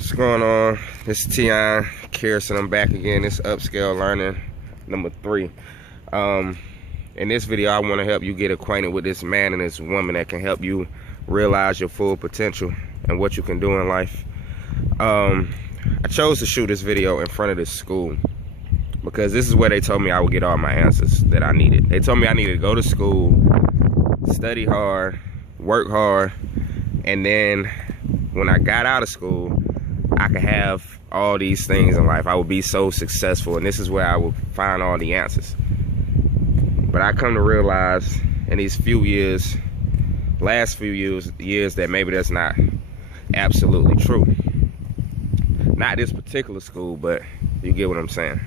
What's going on? This is Tion Kirsten. I'm back again. This is Upscale Learning number 3. In this video, I want to help you get acquainted with this man and this woman that can help you realize your full potential and what you can do in life. I chose to shoot this video in front of this school because this is where they told me I would get all my answers that I needed. They told me I needed to go to school, study hard, work hard, and then when I got out of school, I could have all these things in life. I would be so successful, and this is where I would find all the answers. But I come to realize in these last few years that maybe that's not absolutely true. Not this particular school, but you get what I'm saying.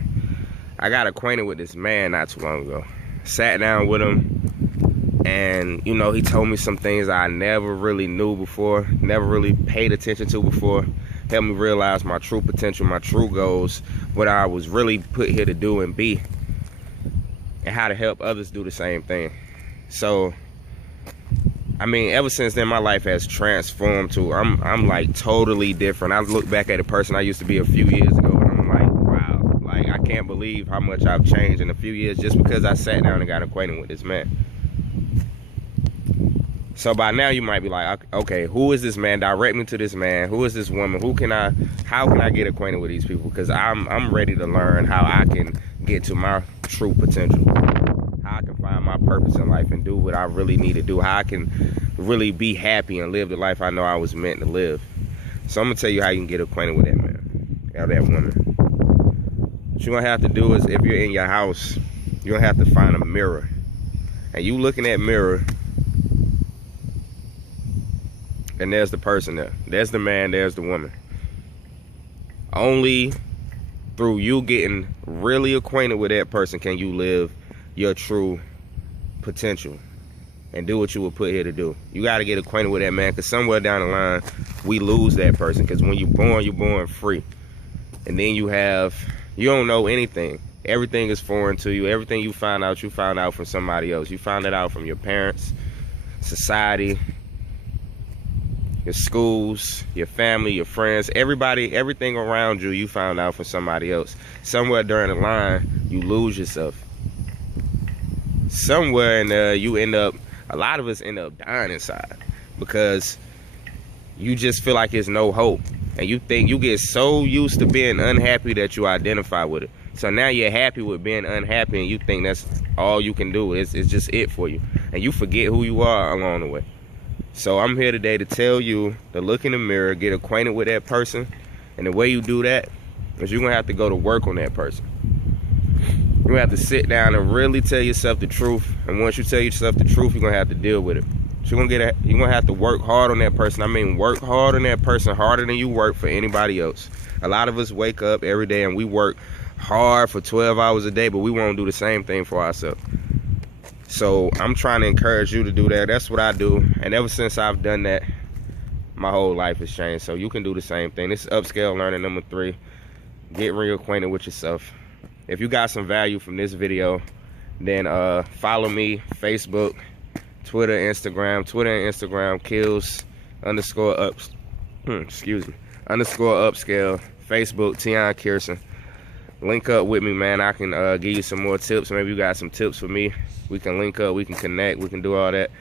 I got acquainted with this man not too long ago. Sat down with him, and you know, he told me some things I never really knew before, never really paid attention to before. Helped me realize my true potential, my true goals, what I was really put here to do and be, and how to help others do the same thing. So, I mean, ever since then, my life has transformed to, I'm like totally different. I look back at the person I used to be a few years ago, and I'm like, wow, like I can't believe how much I've changed in a few years just because I sat down and got acquainted with this man. So by now you might be like, okay, who is this man? Direct me to this man. Who is this woman? How can I get acquainted with these people? Because I'm ready to learn how I can get to my true potential. How I can find my purpose in life and do what I really need to do. How I can really be happy and live the life I know I was meant to live. So I'm gonna tell you how you can get acquainted with that man or that woman. What you're gonna have to do is, if you're in your house, you're gonna have to find a mirror. And you look in that mirror, and there's the person there. There's the man, there's the woman. Only through you getting really acquainted with that person can you live your true potential and do what you were put here to do. You got to get acquainted with that man, because somewhere down the line, we lose that person. Because when you're born free. And then you don't know anything. Everything is foreign to you. Everything you found out from somebody else. You found it out from your parents, society, your schools, your family, your friends, everybody, everything around you, you found out from somebody else. Somewhere during the line, you lose yourself. Somewhere in there, a lot of us end up dying inside because you just feel like there's no hope. And you get so used to being unhappy that you identify with it. So now you're happy with being unhappy, and you think that's all you can do. It's just it for you. And you forget who you are along the way. So I'm here today to tell you to look in the mirror, get acquainted with that person, and the way you do that is you're gonna have to go to work on that person. You're gonna have to sit down and really tell yourself the truth, and once you tell yourself the truth, you're gonna have to deal with it. So you're gonna have to work hard on that person. I mean, work hard on that person, harder than you work for anybody else. A lot of us wake up every day and we work hard for 12 hours a day, but we won't do the same thing for ourselves. So I'm trying to encourage you to do that. That's what I do. And ever since I've done that, my whole life has changed. So you can do the same thing. This is Upscale Learning number 3. Get reacquainted with yourself. If you got some value from this video, then follow me, Facebook, Twitter, Instagram. Twitter and Instagram, _upscale. Facebook, Tion Kirsten. Link up with me, man. I can give you some more tips. Maybe you got some tips for me. We can link up, we can connect, we can do all that.